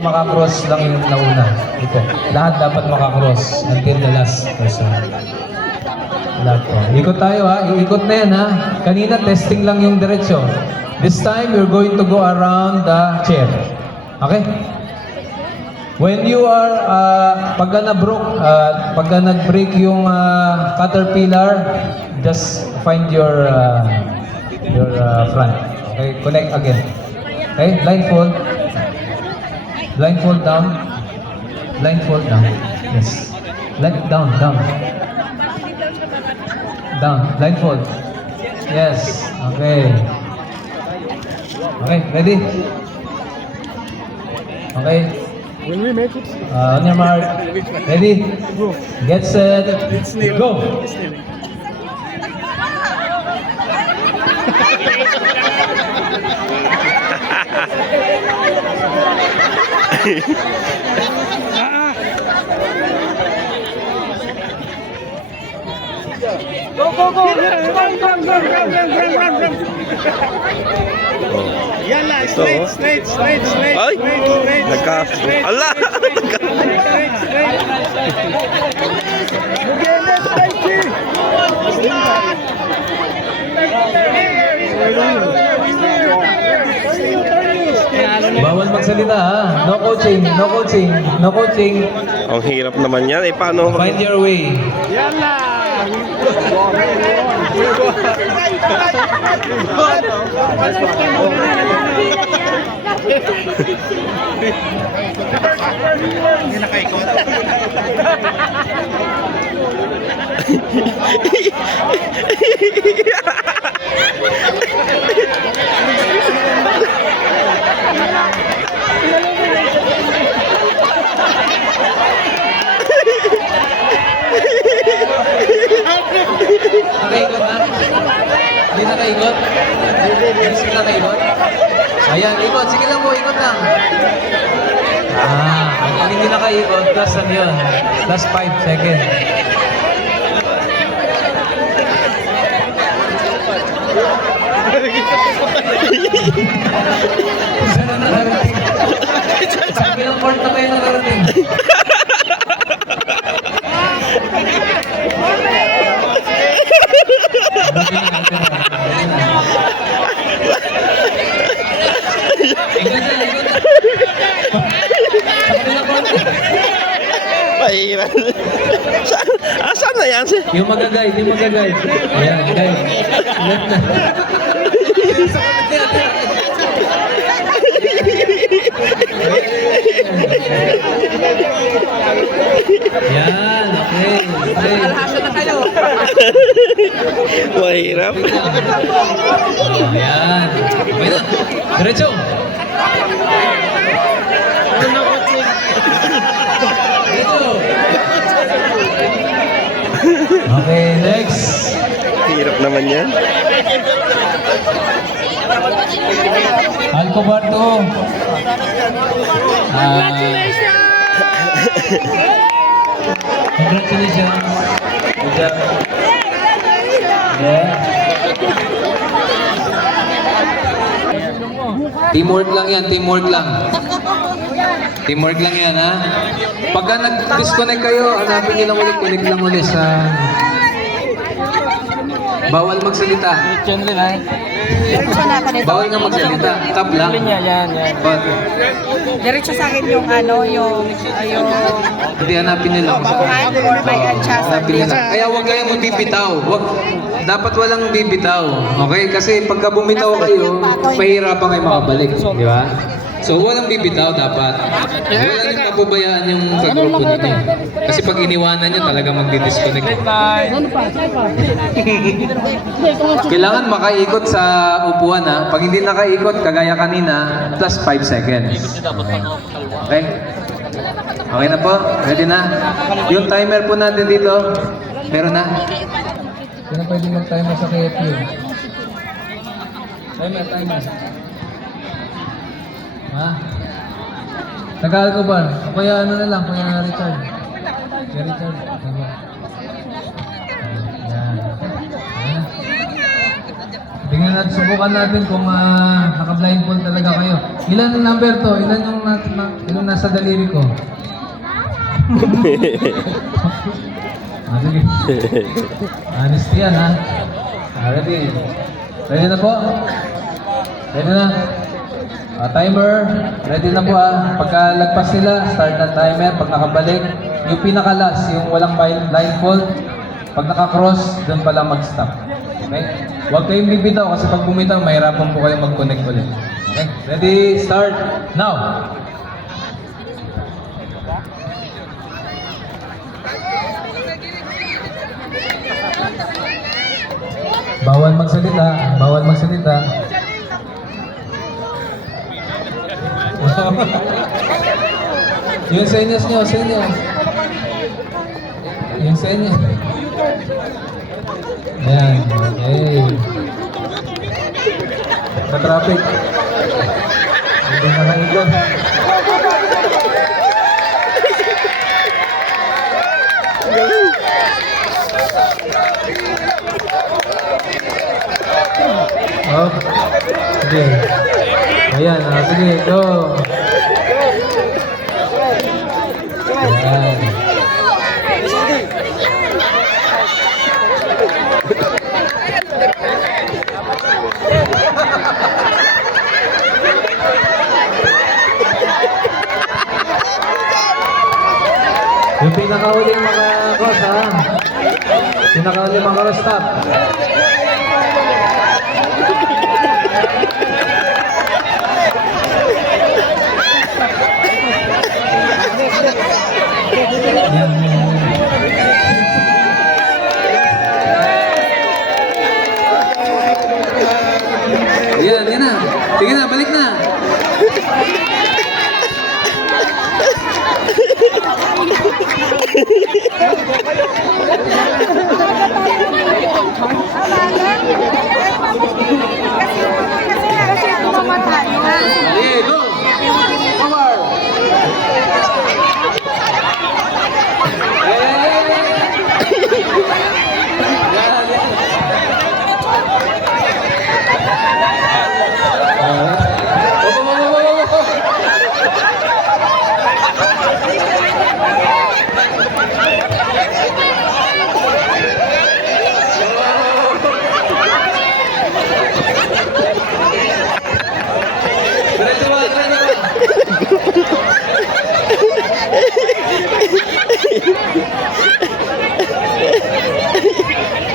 Makakross lang yung nauna. Ito. Lahat dapat makakross until the last person. Lahat po. Ikot tayo ha. Iikot na yan ha. Kanina testing lang yung diretsyo. This time, you're going to go around the chair. Okay? When you are, pagka nag-break yung caterpillar, just find your front. Okay? Connect again. Okay? Blindfold. Blindfold down. Blindfold down. Yes. Down. Down. Blindfold. Yes. Okay. Okay. Ready? Okay. When we make it, On your mark. Ready? go. Get set. Go. Go. Run. Yalla, straight. Ay! Ala! Bawal magsalita ha. No coaching. Ang hirap naman yan. Eh, paano? Find your way. Yalla. Nakaikot na? Hindi nakaikot? Hindi nakaikot? Ayan, ikot. Sige lang po, ikot lang. Pag hindi nakaikot, plus ano yun? Plus 5 seconds. Saan na nakarating? Sabi ng court na kayo nakarating. Mahirap. Saan na yan? Yung mag-guide. Ayan, guide. Left na. Yan, okay. Mahirap. Ayan. Okay na. Diretso. Okay, next. Hirap naman yan. Alcobardo. Congratulations. Good job. Yeah. Teamwork lang yan, teamwork lang. Teamwork lang yan, ha? Pagka nag-disconnect kayo, hanapin nyo lang ulit, connect lang ulit sa... Bawal magsalita. Bawal nga magsalita. Tap lang. Yan. Bakit? Diretso sa akin yung yung Hindi, hanapin nila. bauhan or may adjust. Hanapin nila. Kaya huwag kayong bibitaw. Dapat walang bibitaw. Okay? Kasi pagka bumitaw kayo, pahirapan kayo makabalik. Di ba? So, walang bibitaw dapat. Wala nang mapabayaan yung kagrupo ninyo. Kasi pag iniwanan nyo, talaga magdi-disconnect. Kailangan makaikot sa upuan ha. Pag hindi nakaikot, kagaya kanina, plus 5 seconds. Okay? Okay na po? Ready na? Yung timer po natin dito, meron na? Sino pwede mag-timer sa KFU? Timer. Ha? Tagal ko ba? O kaya ano na lang, kaya Richard. Kaya Richard. Yan. Yan. Tingnan natin, subukan natin kung naka-blindfold talaga kayo. Ilan ang number to? Ilan yung ilan nasa daliri ko? Sige. Honesty yan, ha? Ready? Ready na po? Ready na? Timer. Ready na po, ha? Pagka lagpas sila, start na timer. Pag nakabalik, yung pinaka-last, yung walang blindfold, pag naka-cross, doon pa lang mag-stop. Okay? Huwag kayong bibitaw kasi pag bumitaw, mahirapan po kayong mag-connect ulit. Okay? Ready? Start now! Bawal magsalita. Bawal magsalita. Yung senyas nyo, senyas. Yung senyas. Ayan, okay. Sa traffic. Hindi na naigot. Oh, sige. Ayan, sige, go. Ayan. Yung pinakahuling maka-cross, ha? Pinakahuling maka-cross, stop. Yan, yan na. Sige na, balik na. Sige, go! Power!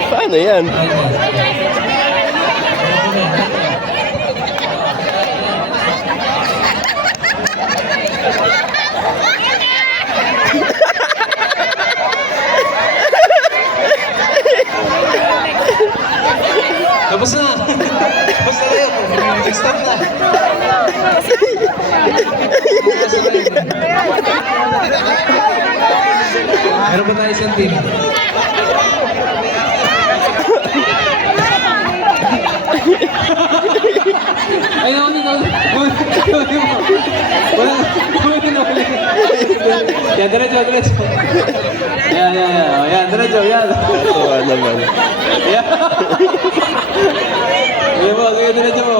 Paano yan? Tapos na! Tapos na kayo! Nag-stop na! Meron ba tayo isang team? Ay, nakunin mo! Yan, diretso, diretso! Yan, yan, yan! Yan, diretso, yan! Katuwa naman. Yan! Sige po, sige, diretso mo!